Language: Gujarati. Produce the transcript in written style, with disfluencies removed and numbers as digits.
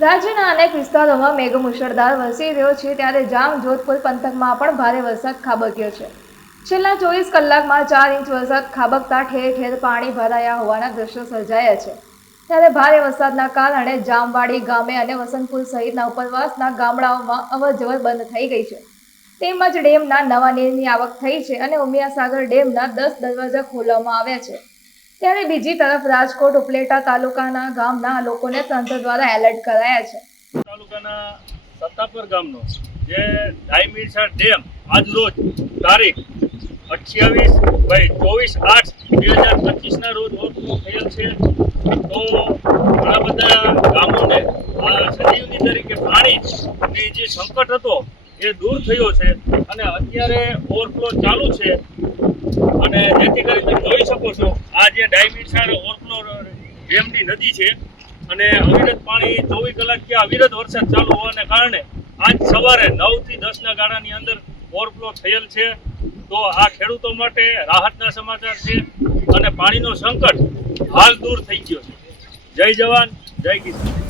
રાજ્યના અનેક વિસ્તારોમાં મેઘ મુશળધાર વરસી રહ્યો છે ત્યારે જામ જોધપુર પંથકમાં પણ ભારે વરસાદ ખાબક્યો છે। છેલ્લા 24 કલાકમાં 4 ઇંચ વરસાદ ખાબકતા ઠેર ઠેર પાણી ભરાયા હોવાના દ્રશ્યો સર્જાયા છે। ત્યારે ભારે વરસાદના કારણે જામવાડી ગામે અને વસંતપુર સહિતના ઉપરવાસના ગામડાઓમાં અવરજવર બંધ થઈ ગઈ છે। તેમજ ડેમના નવા નીરની આવક થઈ છે અને ઉમિયાસાગર ડેમના 10 દરવાજા ખોલવામાં આવ્યા છે। ત્યારે બીજી તરફ રાજકોટ ઉપલેટા તાલુકાના ગામના લોકોને તંત્ર દ્વારા એલર્ટ કરાયા છે। તાલુકાના સત્તાપર ગામનો જે ડાયમીરસર ડેમ આજ રોજ તારીખ 24/8/2025 ના રોજ ઓવરફ્લો થયેલ છે। તો ઘણા બધા ગામોને આ સજીવની તરીકે પાણીની જે સંકટ હતો એ દૂર થયો છે અને અત્યારે ઓવરફ્લો ચાલુ છે। અને જેથી કરી તમે જોઈ શકો છો આ જે ડાયમીરસર ઓવરફ્લો ડેમની નદી છે અને અવિરત પાણી 24 કલાકથી અવિરત વરસાદ ચાલુ હોવાને કારણે આજ સવારે 9 થી 10 ના ગાળાની અંદર ઓવરફ્લો થયેલ છે। તો આ ખેડૂતો માટે રાહતના સમાચાર છે અને પાણીનો સંકટ હાલ દૂર થઈ ગયો છે। જય જવાન જય કિસાન।